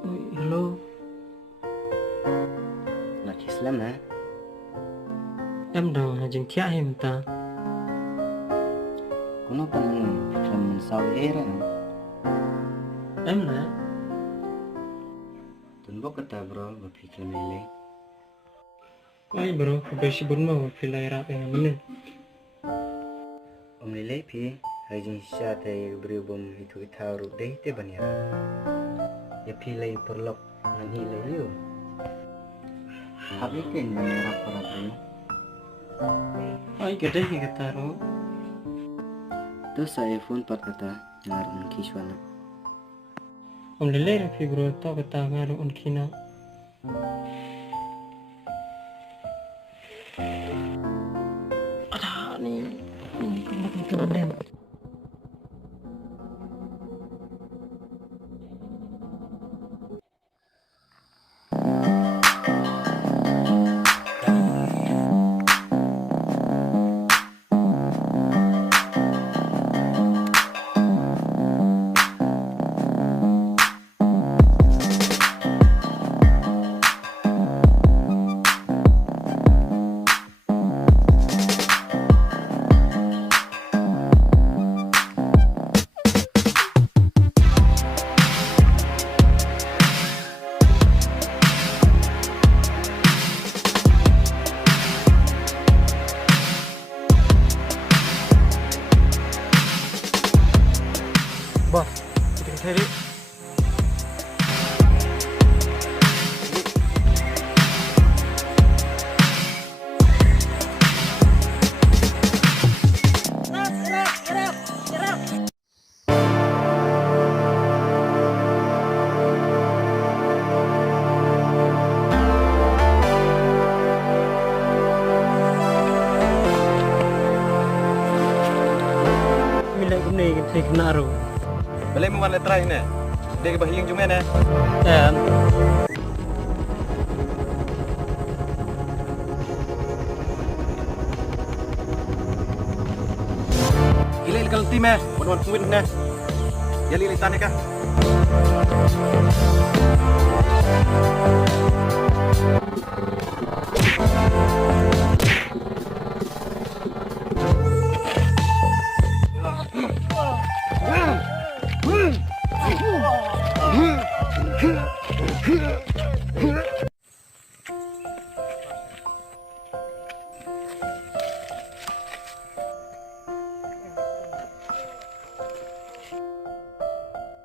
Ôi, hello, Là Islam hả? em đâu là dừng thia em ta. Có nó cần làm sao ấy ra nè. Em là Tuần bốc kata bro, berpikir mele. Ay bro, beshi burma wa filay rap yang mana? Om lele pi, hajin sya te berubum itu kita ru deh te banyar. Ya pilih perlok nanti lagi yo. Tapi kan banyar para bro. Ay gede hi kata ro. Tu saya phone part kata ngarun kiswana. Om lele rapi bro, tau kata ngaru unkina. Ada ni kena kita anden. Bos, kita cari. Mila kumne kita kena ro. Boleh membuat letra ini. Dia kebahagiaan cuma ni. Dan Ilegal tim eh. Bukan kuit ni. Ya lilitan ni kah?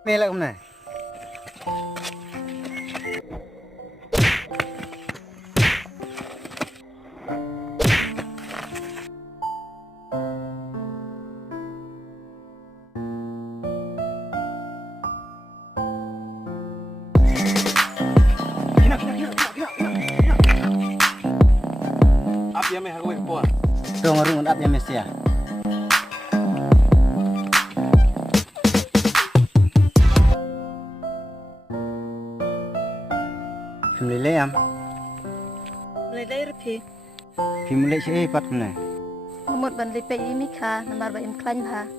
Mela om này. Apa yang meh aku buat? Tuh ngarung up ya mesti ya. Lele am. Lele rapi. Pimule sih pat mana? Umut ban lepe ini kah, nomor ba im klan bah.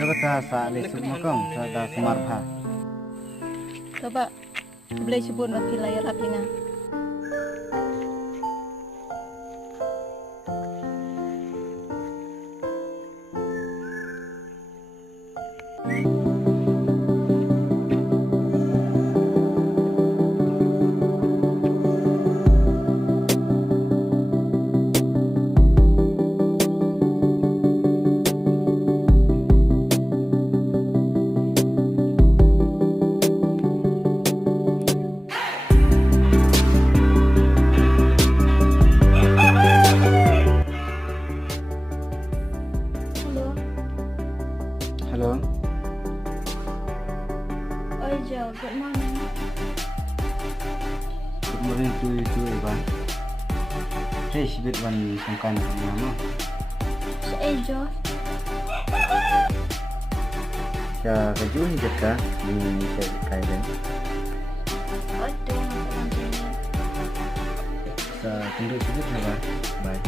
Coba ta sa le suk makong sa da sumar pha. Coba beli sebut rapi layar rapi na. Halo. Oi Jo, good morning. Good morning to you too, Ivan. Hey, sibit wan sungkan nama. Oi Jo. Ya, kejuan jeka di kaidan. Oi tu. Sa tunduk sibit na ba? Bye.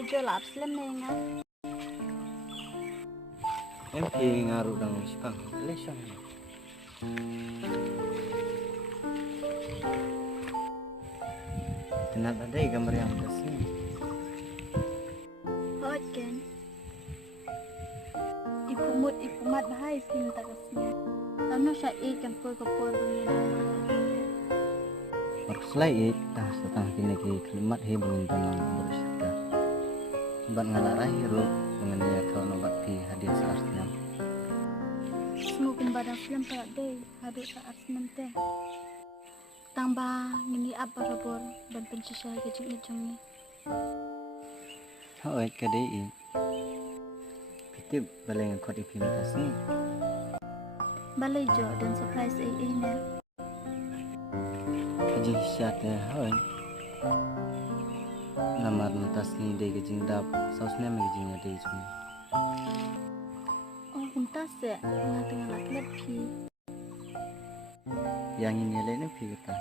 Balai jual abslam na nga. MP ngaruh dang Jepang. Lesson. Kenapa ada gambar yang besar? Hot kan? Ipumat bahay film tagasnya. Ano siya ikan kapur Markus lai tah setang kini kelimat he bengin tanang bersita. Bat ngalarai ro mengenai kau nobat pi hadiah sarsnya. Semua kembali film pada day hadut saat teh. Tambah ngini apa rabor dan pencisa kejung-ijung ni. Hoi kadai. Pitip balai ngkot implementasi. Balai jo dan surprise na. Kajing syate hoi. Namar nutas ni dei kajing dap sausnya megajing dei cumi. Oh kuntas ya, nga tengah lak pi. Yang ini lainnya pi kita.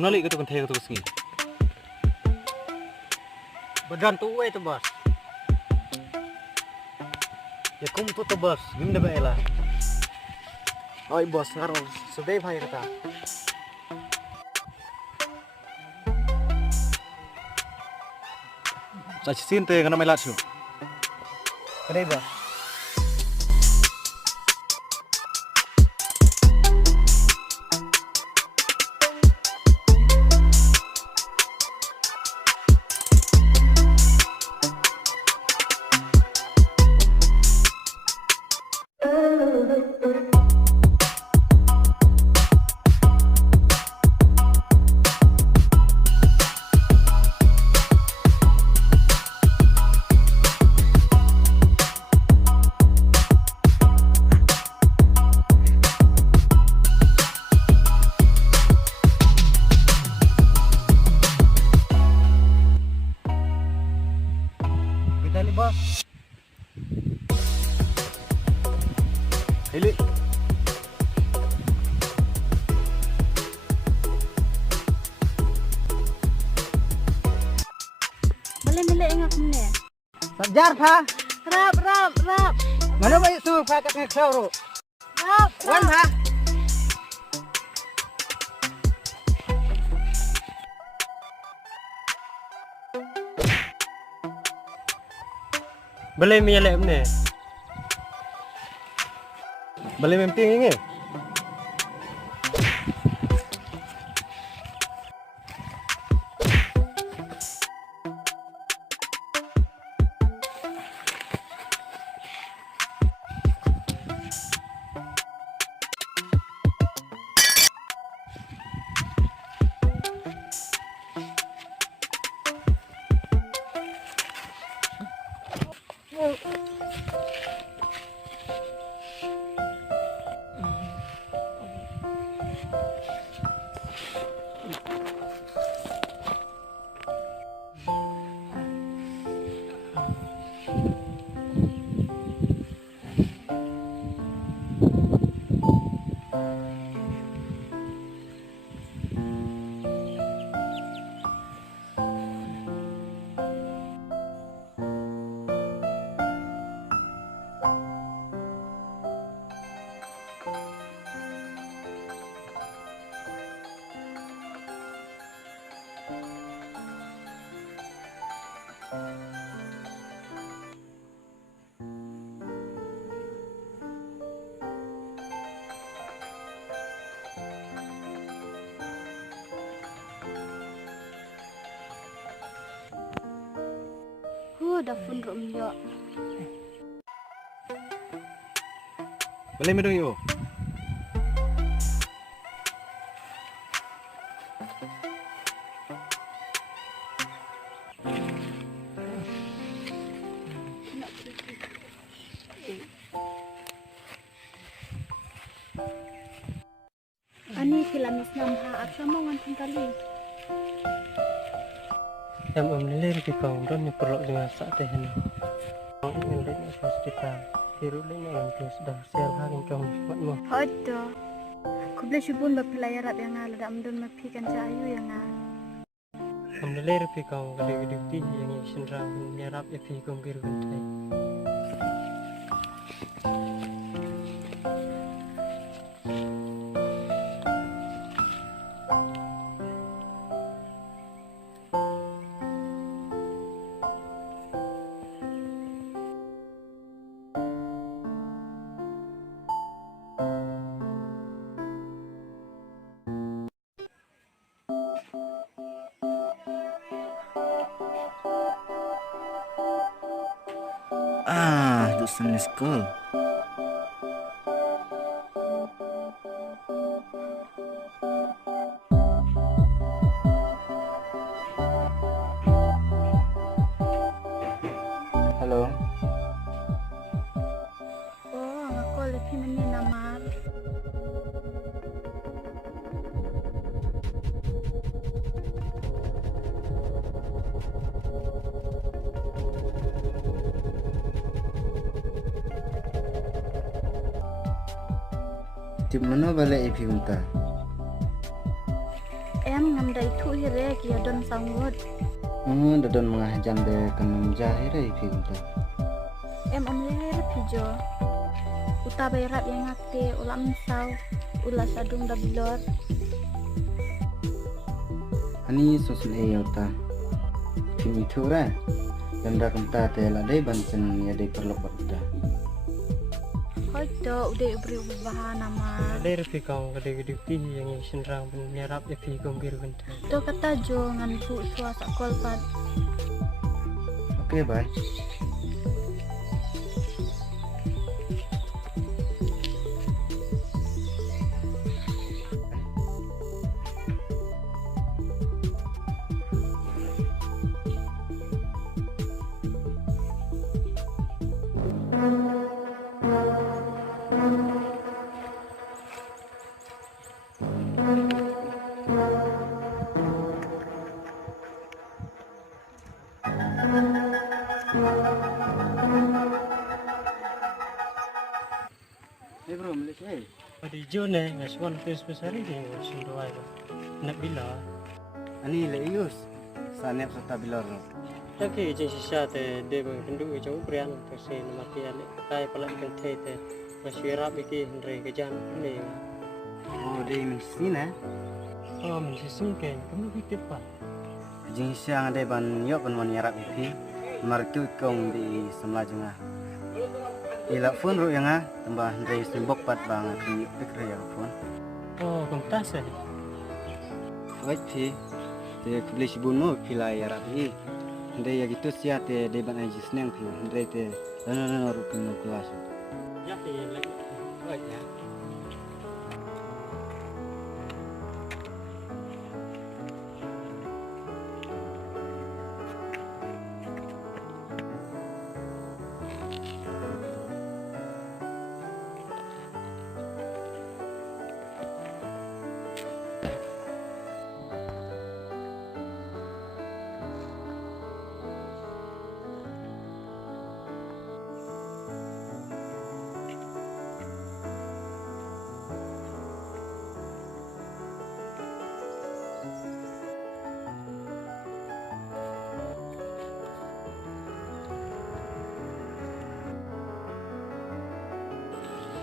Kembali ke tukang teh ke tukang sini. Badan tu tu bos. Ya kum tu bos, gim dah baiklah. Oi bos, ngarang sudah bhai kata. Saci sin teh kena melat syu. Kedai bos. Kita ni bos. Hili. Balai mila ingat ni. Sajar pha. Rap. Mana baik semua pha kat ngak sauro. Rap. Wan pha. Balai mi lek ni. Balai memting ini. Dah pun rom yo. Balik medong yo. Ani kilamis namha aksa mo ngan kali. Em lele di kong don ni perlu dengan saat teh ni. Kong lele ni hospital. Hiru lele ni terus dah share bagin kong matmu. Hodo. Kubla shubun ba pelaya rap yang ngala dak mdon mapikan cahayu yang ngala. Em lele di kong gede ti yang isin ram ni rap ya pi kong biru kentai. Dosen school. Halo. Oh, ngako lebih meni namar. Tip mana balik ipi unta? Em ngam dai thu hire ki don sangut. Dadon mengah jam de kanum jahir ipi unta. Em omle pijo. Uta bayrap yang ngakte ulam saw ulas adung da bilor. Ani sosun eyota. Kini thura. Danda kenta te ladai bancen ya de perlu pada. Hodo udah beri ubah nama. Lele di kong gede ti yang isin ram ni rap ya pi kong biru kentai. Do kata jo ngan bu suasa kolpat. Oke, bye. Hey bro, Malaysia. Pada Jun ngaswan terus besar ini isin doai. Nak bila? Ani leus. Sanep serta bilor. Tapi je sisa te de bendu jauh prian tersin mati ale kai pala kentai te masih rap iki hendrai kejan ni. Oh, di Mesina. Oh, mesti singken kamu pikir pa. Jing siang ada ban yo ban wan yarap ipi. Martu kong di semla jengah. Ila phone ro yang tambah hendrai simbok pat bang di pikir ya phone. Oh, kontas eh. Wait pi. Te kubli sibunu pilai yarap i. Hendrai ya gitu sia te de ban aji seneng pi. Hendrai te no rupin no kelas. Ya lagi. Oh ya.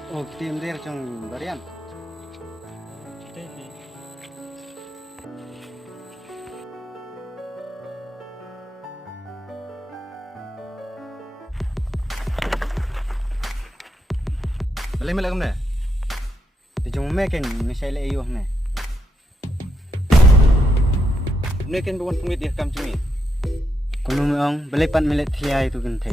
Oh, tim der trong barian. Tapi Belai melek kamu deh. Di jumlah meken misalnya ayuh ne. Ini kan bukan pengit dia kamu cumi. Kuno meong belai pat milet tiai itu gente.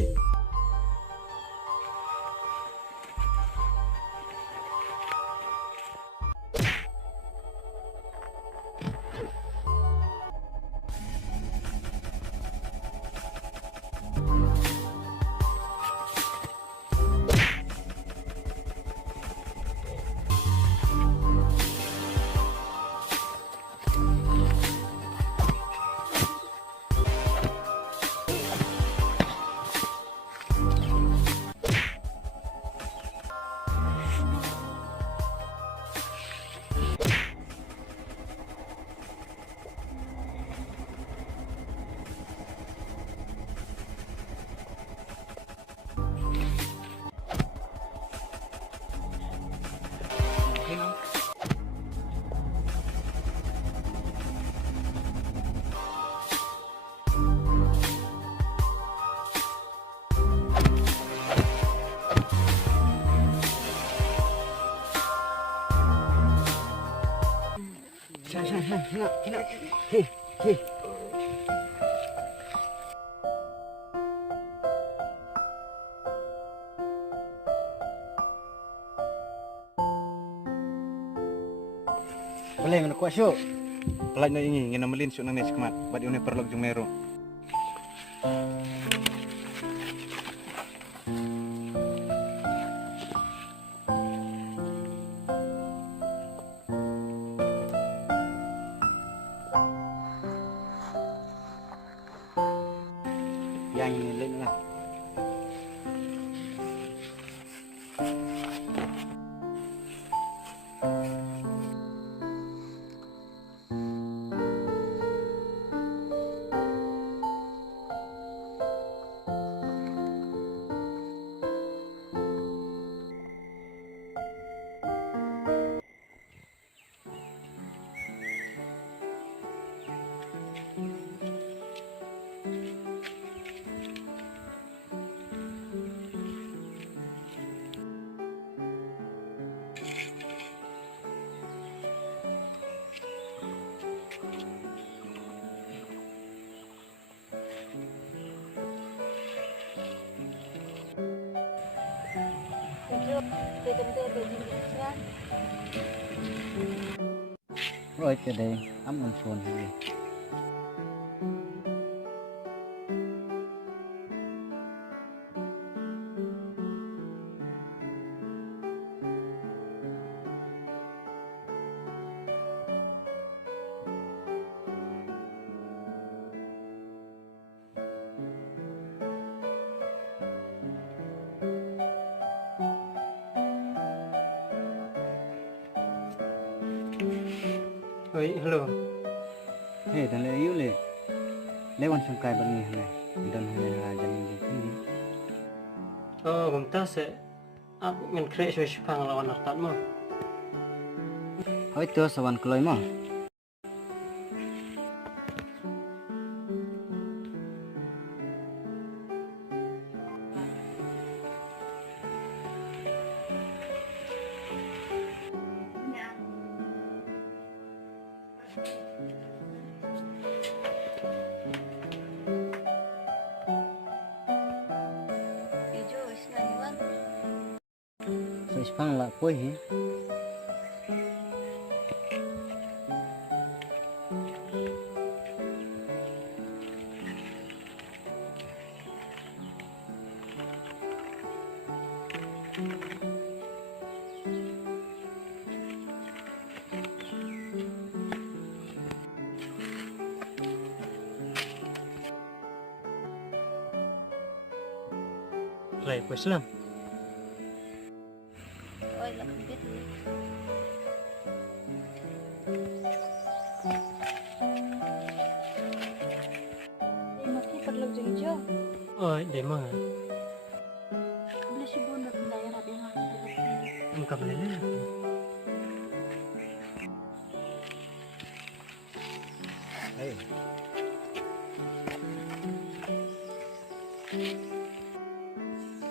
Boleh mana kuat syuk. Pelat na ini ngena melin syuk nang nes kemat. Bad ini perlok jung mero. Yang ini lek lah. Rồi cái đây ấm mình phun đi. Oi, hello. Hei, dan le yule. Lewan sangkai bani hane. Dan hane rajan di sini. Oh,ผมtahu se. Aku men krek soi pang lawan artat mah. Hoi tu sawan keloi mah. Soi pang la koi hi. Lai pues lang. Ôi là không biết gì. Đi mà khi Phật lực dừng chưa? Oi, để mà. Beli si bunda pindah ya rapi lah. Muka boleh lah. Hei.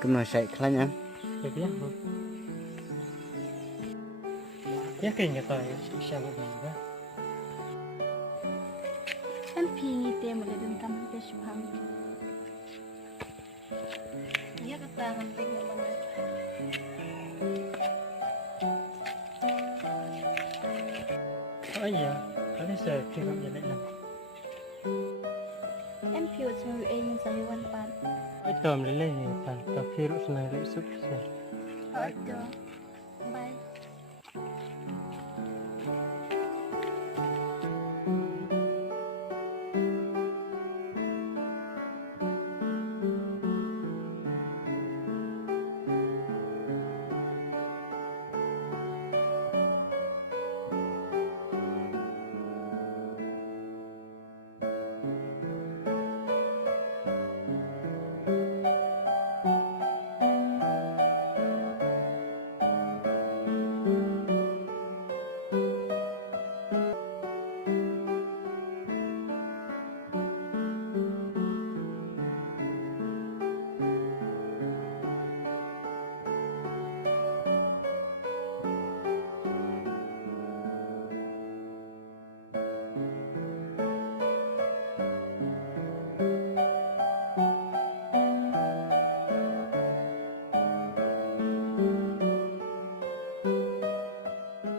Kemana saya kelanya? Baik ya. Ya kayaknya tahu siapa juga. Em pingi te mulai dan kamu ke subham. Iya kata nanti mana. Oh iya, kali saya kira jadi lah. Em phiêu cho em sa hewan pan. Itu ambil leh, tan. Tapi virus naik sup sih. Ada.